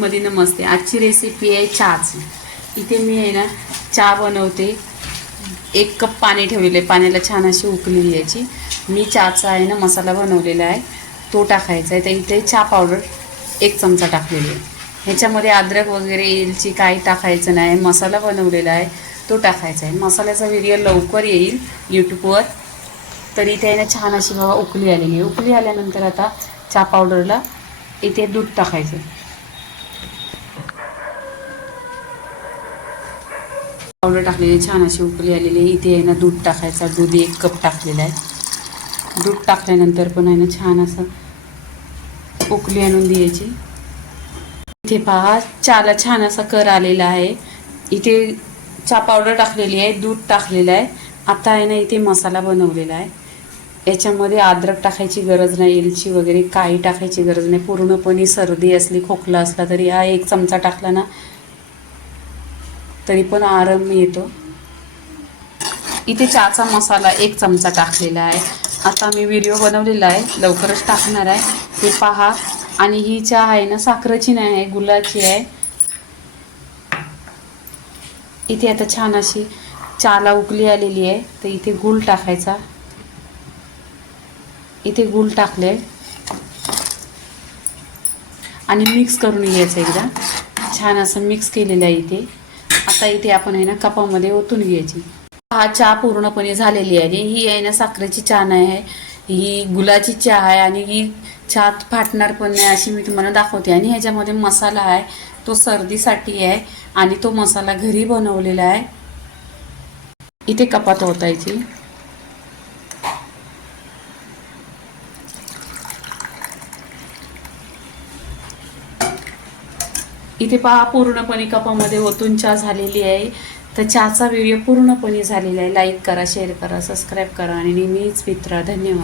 मध्ये नमस्ते. आजची रेसिपी आहे चहाची. इथे मी आहे ना चहा बनवते. 1 कप पाणी ठेवलेलं आहे. पाण्याला छान अशी उकळी द्यायची. मी चहाचा आहे ना मसाला बनवलेला आहे, तो टाकायचा आहे. तर इथे चहा पावडर 1 चमचा टाकलेली आहे. ह्याच्यामध्ये अद्रक वगैरे एलची काही टाकायचं नाही. मसाला बनवलेला आहे तो टाकायचा आहे. मसाल्याचा व्हिडिओ लवकर येईल यूट्यूबवर. तर इथे आहे ना छान अशी बघा उकळी आलेली आहे. उकळी आल्यानंतर आता चहा पावडरला इथे दूध टाकायचं. पावडर टाकलेली छान अशी उकळी आलेली आहे. इथे आहे ना दूध टाकायचा. दूध 1 कप टाकलेलं आहे. दूध टाकल्यानंतर पण आहे ना छान असं उकळी आणून द्यायची. इथे पहा चहाला छान असा कर आलेला आहे. इथे चहा पावडर टाकलेली आहे, दूध टाकलेलं आहे. आता आहे ना इथे मसाला बनवलेला आहे. याच्यामध्ये अद्रक टाकायची गरज नाही, एलची वगैरे काही टाकायची गरज नाही. पूर्णपणे सर्दी असली, खोकला असला तरी हा 1 चमचा टाकला ना तरी पण आराम येतो. इथे चहाचा मसाला 1 चमचा टाकलेला आहे. आता मी व्हिडिओ बनवलेला आहे, लवकरच टाकणार आहे, ते पहा. आणि ही चहा आहे ना साखरेची नाही आहे, गुळाची आहे. इथे आता छान अशी चहाला उकळी आलेली आहे. तर इथे गूळ टाकायचा. इथे गूळ टाकले आणि मिक्स करून घ्यायचं. एकदा छान असं मिक्स केलेलं आहे इथे. आता इथे आपण आहे ना कपामध्ये ओतून घ्यायची. हा चहा पूर्णपणे झालेली आहे. आणि ही आहे ना साखरेची चहा नाही आहे, ही गुळाची चहा आहे. आणि ही चहा फाटणार पण नाही अशी मी तुम्हाला दाखवते. आणि ह्याच्यामध्ये मसाला आहे तो सर्दीसाठी आहे आणि तो मसाला घरी बनवलेला आहे. इथे कपात ओतायची. इथे पहा पूर्णपणे कपामध्ये ओतून चहा झालेली आहे. तर चहाचा व्हिडिओ पूर्णपणे झालेला आहे. लाईक करा, शेअर करा, सबस्क्राईब करा आणि नेहमीच मित्र. धन्यवाद.